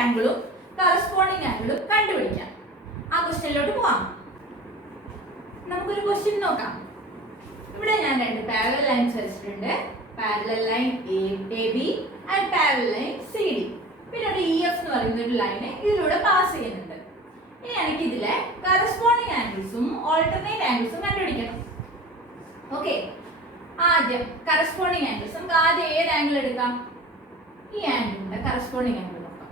ആംഗിളും കറസ്പോണ്ടിങ് ആംഗിളും കണ്ടുപിടിക്കാം. ആ ക്വസ്റ്റ്യനിലോട്ട് പോവാം. നമുക്കൊരു ക്വസ്റ്റ്യൻ നോക്കാം. ഇവിടെ ഞാൻ രണ്ട് പാരലൽ ലൈൻസ് വെച്ചിട്ടുണ്ട്. Parallel line A B and parallel line C D. പിന്നെ ഒരു ഇ എഫ് എന്ന് പറയുന്ന ഒരു ലൈന് ഇതിലൂടെ പാസ് ചെയ്യുന്നുണ്ട്. ഇനി എനിക്ക് ഇതിലെ കറസ്പോണ്ടിങ് ആംഗിൾസും ഓൾട്ടർനേറ്റ് ആംഗിൾസും കണ്ടുപിടിക്കണം. ഓക്കെ, ആദ്യം കറസ്പോണ്ടിങ് ആംഗിൾസ്. നമുക്ക് ആദ്യം ഏത് ആംഗിൾ എടുക്കാം? ഈ ആംഗിളിന്റെ കറസ്പോണ്ടിങ് ആംഗിൾ നോക്കാം.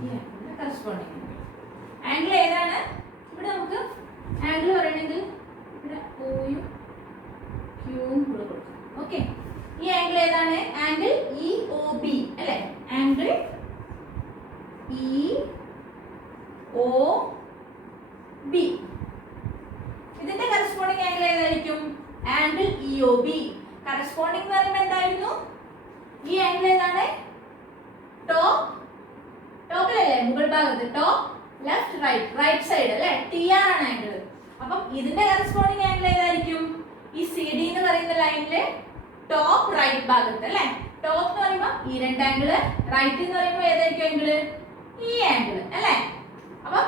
ഈ ആംഗിളിന്റെ കറസ്പോണ്ടിങ് ആംഗിൾ ഏതാണ്? ഇവിടെ നമുക്ക് ആംഗിൾ പറയണമെങ്കിൽ ഇവിടെ ഓയും ക്യൂവും കൂടെ കൊടുക്കാം. ഓക്കെ, ഈ ആംഗിൾ ഏതാണ്? ആംഗിൾ ഇ ഒ ബി അല്ലെ? Angle E O B. ഇതിന്റെ കറസ്പോണ്ടിങ് ആംഗിൾ ഏതായിരിക്കും? Angle E O B. Corresponding എന്ന് പറയുമ്പോൾ എന്തായിരുന്നു? ഈ ആംഗിൾ ഏതാണ്? ടോപ്പിലല്ലേ, മുകൾ ഭാഗത്ത്. ടോപ്പ് ലെഫ്റ്റ് റൈറ്റ് സൈഡ് അല്ലെ? ടി ആർ ആണ് ആംഗിൾ. അപ്പം ഇതിന്റെ കറസ്പോണ്ടിങ് ആംഗിൾ ഏതായിരിക്കും? ഈ സി ഡി എന്ന് പറയുന്ന ലൈനിലെ ടോപ്പ് റൈറ്റ് ഭാഗത്ത് അല്ലെ? ടോപ്പ് എന്ന് പറയുമ്പോൾ ഈ രണ്ട് ആംഗിള്, റൈറ്റ് എന്ന് പറയുമ്പോൾ ഏതായിരിക്കും ആംഗിള്? ഈ ആംഗിള് അല്ലെ? അപ്പൊ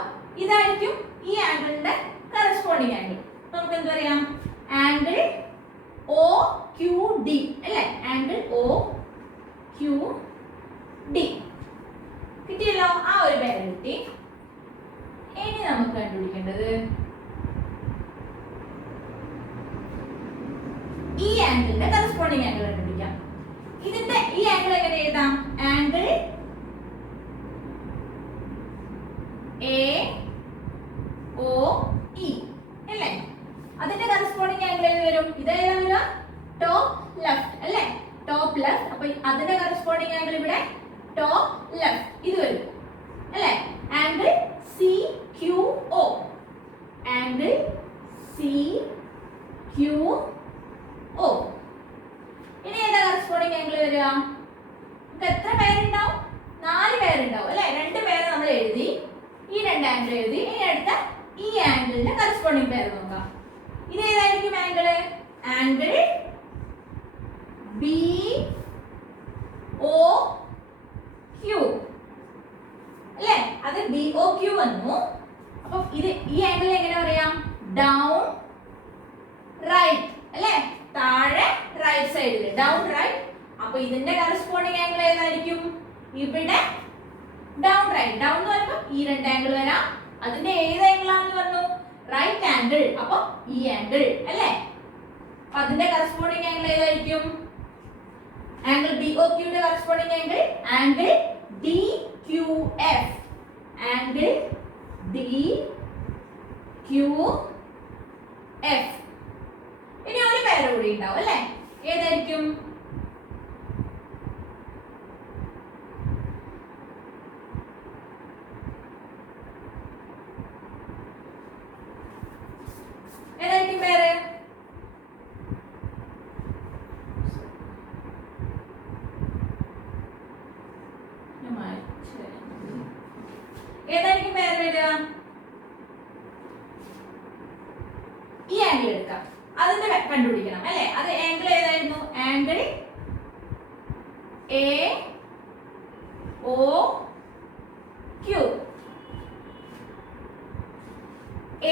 ഇതായിരിക്കും ഈ ആംഗിളിന്റെ കറസ്പോണ്ടിങ് ആംഗിൾ. നമുക്ക് എന്ത് പറയാം? ആംഗിൾ ഒ ക്യു ഡി അല്ലെ? Angle O Q D. കിട്ടിയല്ലോ, ആ ഒരു പേര് കിട്ടി. ഇനി നമുക്ക് കണ്ടുപിടിക്കേണ്ടത് ഈ ആംഗിളിന്റെ കറസ്പോണ്ടിങ് ആംഗിൾ കണ്ടുപിടിക്കാം. ഇതിന്റെ ഈ ആംഗിൾ എങ്ങനെ എഴുതാം? ആംഗിൾ എ ഒ ഇ അല്ലേ? അതിന്റെ കറസ്പോണ്ടിങ് ആംഗിൾ ഏത് വരും? ഇതേതാ വരിക? ടോപ്പ് ലെഫ്റ്റ് അല്ലേ? Top left. അപ്പൊ അതിന്റെ കറസ്പോണ്ടിങ് ആംഗിൾ ഇവിടെ ടോപ്പ് ലെഫ്റ്റ് ഇത് വരും അല്ലേ? Angle C Q O. Angle C Q O. ഇനി ഏതാ കറസ്പോണ്ടിങ് ആംഗിൾ വരിക? നമുക്ക് എത്ര പേരുണ്ടാവും? 4 പേരുണ്ടാവും അല്ലെ? 2 പേര് നമ്മൾ എഴുതി, ഈ 2 ആംഗിൾ എഴുതി. ഇനി അടുത്ത ഈ ആംഗിളിന്റെ കറസ്പോണ്ടിങ് പേര് നോക്കാം. ഇത് ഏതായിരിക്കും angle? Angle B O Q അല്ലെ? അത് ബി ഒ ക്യു വന്നു. അപ്പൊ ഇത് ഈ ആംഗിൾ എങ്ങനെ പറയാം? ഡൗൺ റൈറ്റ് അല്ലെ? താഴെ റൈറ്റ് സൈഡിൽ ഡൗൺ റൈറ്റ്. അപ്പൊ ഇതിന്റെ കറസ്പോണ്ടിങ് ആംഗിൾ ഏതായിരിക്കും? ഇവിടെ ഡൗൺ റൈറ്റ്. ഡൗൺ എന്ന് പറയുമ്പോൾ ഈ 2 ആംഗിൾ വരാം. അതിന്റെ ഏത് ആംഗിൾ ആണെന്ന് പറഞ്ഞു? Right angle. അപ്പൊ ഈ ആംഗിൾ അല്ലെ? അപ്പൊ അതിന്റെ കറസ്പോണ്ടിങ് ആംഗിൾ ഏതായിരിക്കും? ആംഗിൾ ബി ഒ ക്യൂയുടെ corresponding angle angle D Q F. Angle D Q F. ഇനി ഒരു പേര് കൂടി ഉണ്ടാവും അല്ലെ? ഏതായിരിക്കും? ഏതായിരിക്കും പേര്? ഏതായിരിക്കും പേര് വരിക? ഈ ആംഗിൾ എടുക്കാം, അതിന്റെ കണ്ടുപിടിക്കണം അല്ലെ? അത് ആംഗിൾ ഏതായിരുന്നു? Angle A O Q.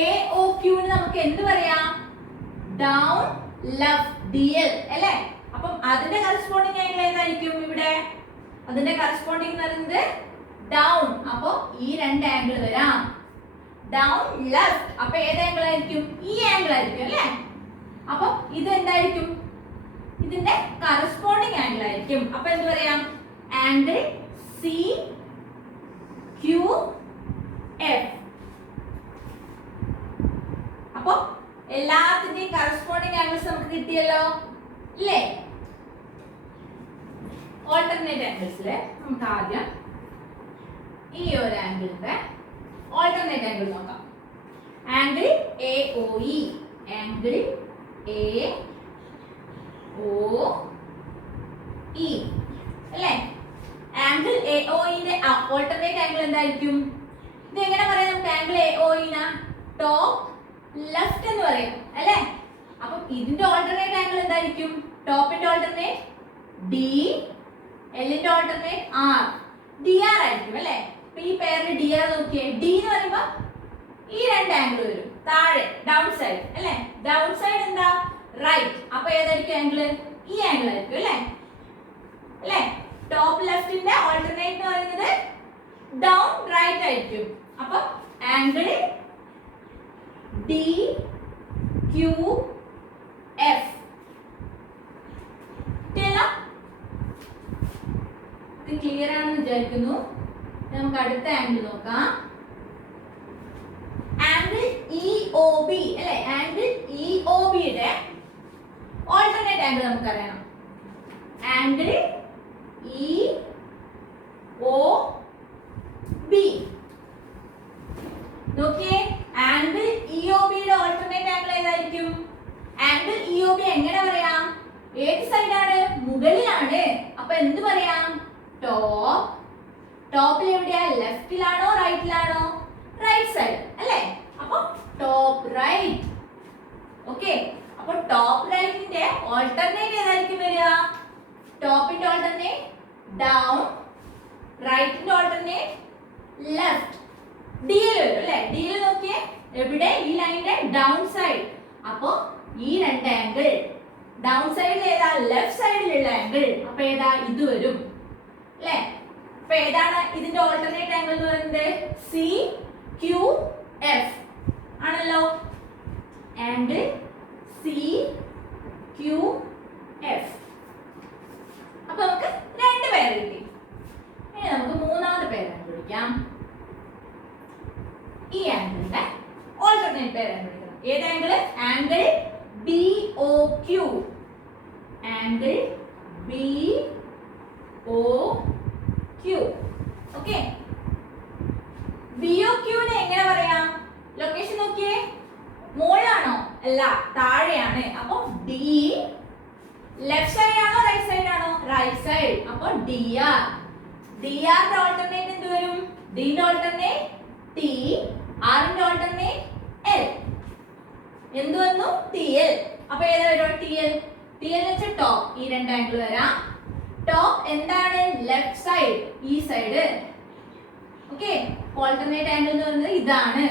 A O ക്യൂന് നമുക്ക് എന്ത് പറയാം? ഡൗൺ ലെഫ്റ്റ് ഡി എൽ അല്ലെ? അപ്പം അതിന്റെ കറസ്പോണ്ടിങ് ആംഗിൾ ഏതായിരിക്കും? ഇവിടെ അതിന്റെ കറസ്പോണ്ടിങ് എന്ന് പറയുന്നത് ഡൗൺ. അപ്പൊ ഈ 2 ആംഗിൾ വരാം. Down left. അപ്പൊ ഏത് ആംഗിൾ ആയിരിക്കും? ഈ ആംഗിൾ ആയിരിക്കും അല്ലെ? അപ്പൊ ഇത് എന്തായിരിക്കും? ഇതിന്റെ കറസ്പോണ്ടിങ് ആംഗിൾ ആയിരിക്കും. അപ്പൊ എന്ത് പറയാം? Angle C Q F. അപ്പൊ എല്ലാത്തിന്റെയും കറസ്പോണ്ടിങ് ആംഗിൾസ് നമുക്ക് കിട്ടിയല്ലോ അല്ലേ? ഓൾട്ടർനേറ്റ് ആംഗിൾസിലെ നമുക്ക് ആദ്യം ഈ ഒരു ആംഗിളിന്റെ ഓൾട്ടർനേറ്റ് ആംഗിൾ നോക്കാം. Angle A O E. Angle A O E അല്ലേ? ആംഗിൾ എ ഒ ഇന്റെ ഓൾട്ടർനേറ്റ് ആംഗിൾ എന്തായിരിക്കും? ഇത് എങ്ങനെ പറയാം? നമുക്ക് ആംഗിൾ എ ഒ ഇന ടോപ്പ് ലെഫ്റ്റ് എന്ന് പറയും അല്ലേ? അപ്പം ഇതിന്റെ ഓൾട്ടർനേറ്റ് ആംഗിൾ എന്തായിരിക്കും? ടോപ്പിന്റെ ഓൾട്ടർനേറ്റ് ഡി, എല്ലിന്റെ ഓൾട്ടർനേറ്റ് ആർ, ഡി ആർ ആയിരിക്കും അല്ലേ? അപ്പൊ ഈ പേരിൽ ഡി ആർ നോക്കിയേ, ഡി എന്ന് പറയുമ്പോ ഈ രണ്ട് ആംഗിൾ വരും താഴെ, ഡൗൺ സൈഡ് അല്ലേ? ഡൗൺ സൈഡ് എന്താ? റൈറ്റ്. അപ്പൊ ഏതായിരിക്കും ആംഗിൾ? ഈ ആംഗിൾ ആയിരിക്കും അല്ലേ? അല്ലേ? ടോപ്പ് ലെഫ്റ്റിന്റെ ഓൾട്ടർനേറ്റ് എന്ന് പറയുന്നത് ഡൗൺ റൈറ്റ് ആയിരിക്കും. അപ്പൊ ആംഗിൾ ഡി ക്യു എഫ്. ഇത് ക്ലിയർ ആണെന്ന് വിചാരിക്കുന്നു. നമുക്ക് അടുത്ത ആംഗിൾ നോക്കാം. ആംഗിൾ ഇ ഒ ബി അല്ലെ? ആംഗിൾ ഇ ഒ ബിയുടെ ഓൾട്ടർനേറ്റ് ആംഗിൾ നമുക്കറിയണം. ആംഗിൾ ഇ ഒ ബി നോക്കിയേ, ആംഗിൾ ഇ ഒ ബിയുടെ ഓൾട്ടർനേറ്റ് ആംഗിൾ ഏതായിരിക്കും? ആംഗിൾ ഇ ഒ ബി എങ്ങനെ പറയാം? ഏത് സൈഡാണ്? മുകളിലാണ്. അപ്പൊ എന്ത് പറയാം? ടോപ്പ്. ടോപ്പിൽ എവിടെയാ? ലെഫ്റ്റിലാണോ റൈറ്റിലാണോ? റൈറ്റ് സൈഡ് അല്ലേ? അപ്പൊ ടോപ്പ് റൈറ്റ്. ഓക്കെ, അപ്പൊ ടോപ്പ് റൈറ്റിന്റെ ഓൾട്ടർനേറ്റ് ഏതായിരിക്കും വരിക? ടോപ്പിന്റെ ഓൾട്ടർനേറ്റ് ഡൗൺ, റൈറ്റിന്റെ ഓൾട്ടർനേറ്റ് ലെഫ്റ്റ്. ഡിയിൽ വരും അല്ലേ? ഡിയിൽ നോക്കിയേ, എവിടെ? ഈ ലൈനിന്റെ ഡൗൺ സൈഡ്. അപ്പൊ ഈ രണ്ട് ആംഗിൾ ഡൗൺ സൈഡിൽ ഏതാ? ലെഫ്റ്റ് സൈഡിലുള്ള ആംഗിൾ. അപ്പൊ ഏതാ? ഇത് വരും അല്ലേ? അപ്പൊ ഏതാണ് ഇതിന്റെ ഓൾട്ടർനേറ്റ് ആംഗിൾ എന്ന് പറയുന്നത്? സി ക്യു എഫ് ആണല്ലോ. Angle C Q F. അപ്പൊ നമുക്ക് രണ്ട് പേര് കിട്ടി. ഇനി നമുക്ക് മൂന്നാമത്തെ പേര് കണ്ടുപിടിക്കാം. ഈ ആംഗിളിന്റെ ഓൾട്ടർനേറ്റ് പേര് കണ്ടുപിടിക്കണം. ഏത് angle? Angle B O Q. Angle B O Q. Okay, B O ക്യൂനെ എങ്ങനെ പറയാം? ലൊക്കേഷൻ നോക്കിയേ, മുകളിലാണോ? അല്ല, താഴെയാണ്. അപ്പൊ ഡി ലെഫ്റ്റ് സൈഡ് ആണോ റൈറ്റ് സൈഡ് ആണോ? Right side. അപ്പൊ ഡി ആർ. ഡി ആറിന്റെ ഓൾട്ടർനേറ്റ് എന്ത് വരും? ഡിന്റെ ഓൾട്ടർനേറ്റ് ടി, ആറിന്റെ ഓൾട്ടർനേറ്റ് എൽ. എന്ത് വന്നു? T L. അപ്പൊ ഏതാ വരും? T L. ടി എൽ വെച്ച് ടോപ്പ്. ഈ രണ്ട് ആംഗിൾ വരാം. ടോപ്പ് എന്താണ്? ലെഫ്റ്റ് സൈഡ്, ഈ സൈഡ്. ഓക്കെ, ഓൾട്ടർനേറ്റ് ആംഗിൾ എന്ന് പറയുന്നത് ഇതാണ്.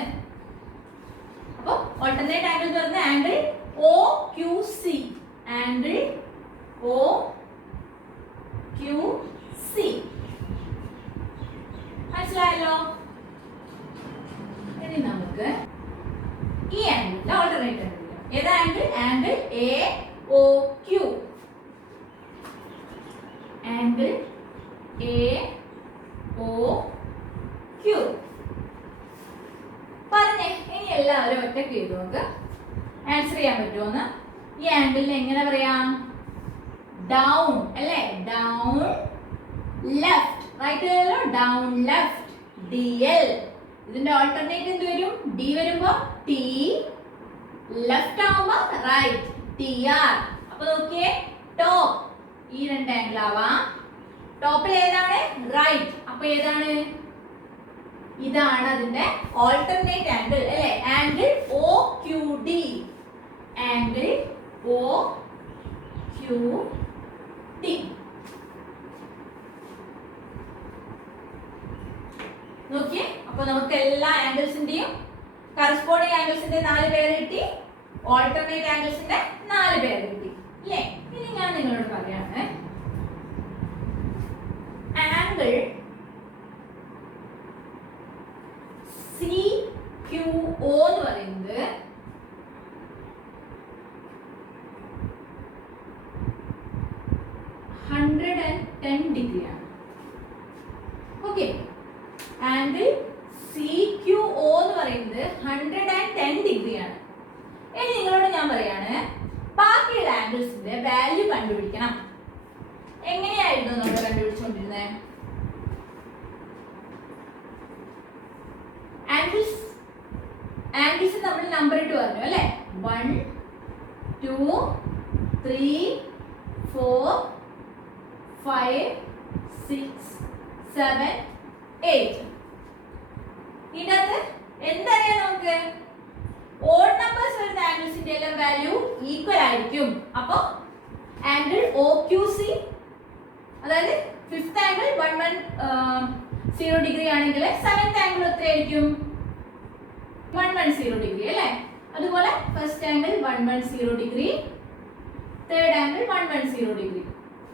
അപ്പൊ ഓൾട്ടർനേറ്റ് ആംഗിൾ എന്ന് പറയുന്നത് angle O Q C. Angle O Q C. മനസ്സിലായല്ലോ? ഇനി നമുക്ക് ഈ ആംഗിളിന്റെ ഓൾട്ടർനേറ്റ് കണ്ടുപിടിക്കാം. ഏതാ angle? Angle A O Q. Angle A O Q. പറഞ്ഞേ, ഇനി എല്ലാവരും ഒറ്റയ്ക്ക് ചെയ്തു നോക്ക്. ആൻസർ ചെയ്യാൻ പറ്റുമോന്ന്? ഈ ആംഗിളിനെ എങ്ങനെ പറയാം? ഡൗൺ അല്ലേ? Down left. റൈറ്റ് അല്ലല്ലോ, ഡൗൺ ലെഫ്റ്റ്. D L. ഇതിന്റെ ഓൾട്ടർനേറ്റ് എന്ത് വരും? ഡി വരുമ്പോ ടി, ലെഫ്റ്റ് ആവുമ്പോ റൈറ്റ്, ടി ആർ. അപ്പൊ നോക്കിയേ, ടോപ്പ് ഈ രണ്ട് ആംഗിൾ ആവാം. ടോപ്പിൽ ഏതാണ്? റൈറ്റ്. അപ്പൊ ഏതാണ്? ഇതാണ് അതിന്റെ ഓൾട്ടർനേറ്റ് ആംഗിൾ അല്ലേ? Angle O Q D. Angle O Q D. നോക്കിയേ, അപ്പൊ നമുക്ക് എല്ലാ ആംഗിൾസിന്റെയും കറസ്പോണ്ടിങ് ആംഗിൾസിന്റെ 4 പേര് കിട്ടി. ഓൾട്ടർനേറ്റ് ആംഗിൾസിന്റെ 4 പേര് കിട്ടി അല്ലേ? ഇനി ഞാൻ നിങ്ങളോട് പറയാണ്, ആംഗിൾ സി ക്യു ഒ എന്ന് പറയുന്നത് 110 ഡിഗ്രിയാണ്. Okay, angle C Q O എന്ന് പറയുന്നത് 110 ഡിഗ്രിയാണ്. ഇനി നിങ്ങളോട് ഞാൻ പറയാണ്, ബാക്കിയുള്ള ആംഗിൾസിന്റെ വാല്യൂ കണ്ടുപിടിക്കണം. എങ്ങനെയായിരുന്നു നമ്മൾ കണ്ടുപിടിച്ചുകൊണ്ടിരുന്നത്? ആംഗിൾസ് നമ്മൾ നമ്പർ ഇട്ട് പറഞ്ഞു അല്ലേ? 1 2 3 4 5 6 7 8. ഇതിനകത്ത് എന്തറിയാം നമുക്ക്? ഓഡ് നമ്പേഴ്സ് വരുന്ന ആംഗിൾസിന്റെ എല്ലാം വാല്യൂ ഈക്വൽ ആയിരിക്കും. അപ്പോൾ ആംഗിൾ ഒ ക്യു സി, അതായത് ഫിഫ്ത്ത് ആംഗിൾ 110 ഡിഗ്രി ആണെങ്കിൽ സെവൻത് ആംഗിൾ എത്രയായിരിക്കും? 110 ഡിഗ്രി അല്ലേ? അതുപോലെ first angle 110 degree, third angle 110 degree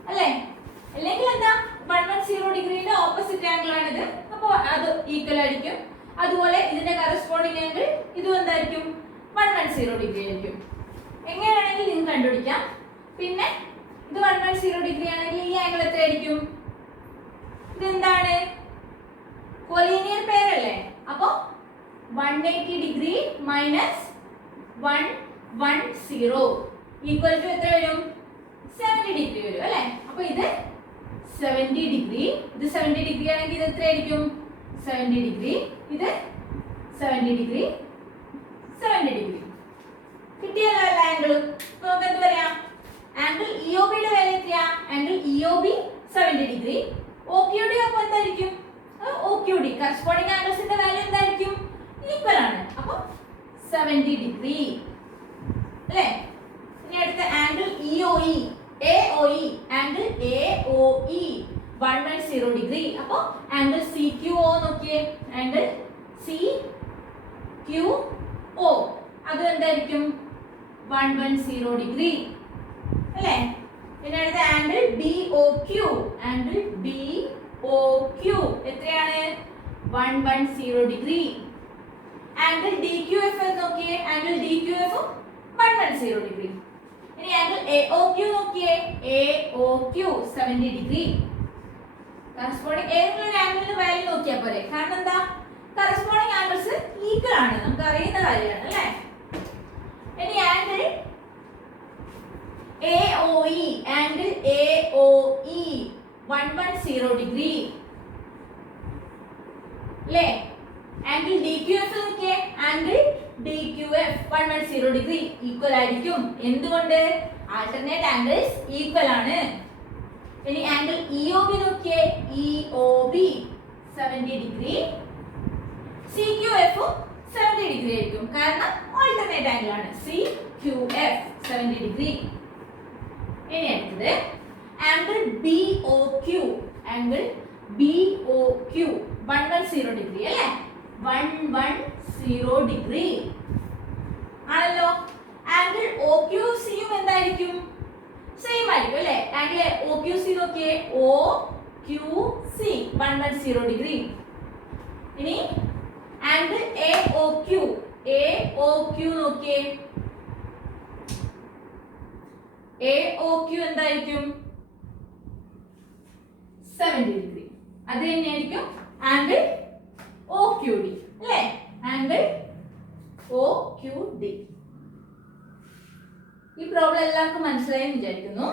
അല്ലേ? അല്ലെങ്കിൽ എന്താ, 110 ഡിഗ്രിയുടെ ഓപ്പോസിറ്റ് ആംഗിൾ ആണിത്, അപ്പോൾ അത് ഈക്വൽ ആയിരിക്കും. അതുപോലെ ഇതിന്റെ കറസ്പോണ്ടിങ് ആംഗിൾ ഇതും എന്തായിരിക്കും? 110 ഡിഗ്രി ആയിരിക്കും. എങ്ങനെയാണെങ്കിൽ നിങ്ങൾക്ക് കണ്ടുപിടിക്കാം. പിന്നെ ഇത് 110 ഡിഗ്രി ആണെങ്കിൽ ഈ ആംഗിൾ എത്രയായിരിക്കും? ഇതെന്താണ്? കോലീനിയർ പെയർ അല്ലേ? അപ്പോ 180 ഡിഗ്രി മൈനസ് 110 ഈക്വൽ ടു എത്ര വരും? 70 ഡിഗ്രി വരും അല്ലേ? അപ്പൊ ഇത് 70 ഡിഗ്രി, ഇത് 70 ഡിഗ്രി ആണെങ്കിൽ ഇത് എത്രയായിരിക്കും? 70 ഡിഗ്രി, ഇത് 70 ഡിഗ്രി, 70 ഡിഗ്രി. കിട്ടിയല്ലോ എല്ലാ ആംഗിളും. നമുക്ക് എന്ത് പറയാം? ആംഗിൾ ഇഒബിയുടെ വാല്യൂ എത്രയാ? Angle E O B 70 degree. ഒക്യുഡി അപ്പോൾ എന്തായിരിക്കും? ഒക്യുഡി കറസ്പോണ്ടിങ് ആംഗിൾസിന്റെ വാല്യൂ എന്തായിരിക്കും? ഈക്വൽ ആണ്. അപ്പോൾ 70 ഡിഗ്രി അല്ലേ? ഇനി അടുത്ത angle E O E, A O E, angle A O E 110 degree. അപ്പോൾ ആംഗിൾ സിക്യുഒ നോക്കിയേ, ആംഗിൾ സിക്യുഒ അത് എന്തായിരിക്കും? 110 ഡിഗ്രി അല്ലേ? പിന്നെ അടുത്ത ആംഗിൾ ബിഒക്യു, ആംഗിൾ ബിഒക്യു എത്രയാണ്? 110 ഡിഗ്രി. ആംഗിൾ ഡിക്യുഎഫ് നോക്കിയേ, ആംഗിൾ ഡിക്യുഎഫ് 110 ഡിഗ്രി. ഇനി ആംഗിൾ എഒക്യു നോക്കിയേ, എഒക്യു 70 ഡിഗ്രി. കറസ്പോണ്ടിങ് ഏതെങ്കിലും ഒരു ആംഗിളിന്റെ വാല്യൂ നോക്കിയാൽ പോരെ, കാരണം എന്താ, കറസ്പോണ്ടിങ് ആംഗിൾസ് ഈക്വൽ ആണ്, നമുക്ക് അറിയുന്ന കാര്യമാണ് അല്ലേ? ഇനി ആംഗിൾ എഒഇ, ആംഗിൾ എഒഇ 110 ഡിഗ്രി അല്ലേ? ആംഗിൾ ഡിക്യുഎഫ് നോക്കിയേ, ആംഗിൾ ഡിക്യുഎഫ് 110 ഡിഗ്രി ഈക്വൽ ആയിരിക്കും. എന്തുകൊണ്ട്? ആൾട്ടർനേറ്റ് ആംഗിൾസ് ഈക്വൽ ആണ്. ഇനി ആംഗിൾ ഇഒബി നോക്കിയേ, ഇഒബി 70 ഡിഗ്രി, സിക്യുഎഫ് 70 ഡിഗ്രി ആയിരിക്കും, കാരണം ആൾട്ടർനേറ്റ് ആംഗിൾ ആണ്. സിക്യുഎഫ് 70 ഡിഗ്രി. ഇനി അടുത്തത് ആംഗിൾ ബിഒക്യു, ആംഗിൾ ബിഒക്യു 110 ഡിഗ്രി അല്ലേ? 110 ഡിഗ്രി ആണല്ലോ. ആംഗിൾ ഒക്യുസിയും എന്തായിരിക്കും? സെയിം ആയിരിക്കും അല്ലേ? ആംഗിൾ ഒക്യുസി നോക്കിയേ, ഒക്യുസി 110 ഡിഗ്രി. ഇനി ആംഗിൾ എഒക്യു, എഒക്യു നോക്കിയേ, എഒക്യു എന്തായിരിക്കും? 70 ഡിഗ്രി. അത് തന്നെയായിരിക്കും ആംഗിൾ ഒക്യുഡി അല്ലേ? ആംഗിൾ ഒക്യുഡി. ഈ പ്രോബ്ലം എല്ലാവർക്കും മനസ്സിലായി വിചാരിക്കുന്നു.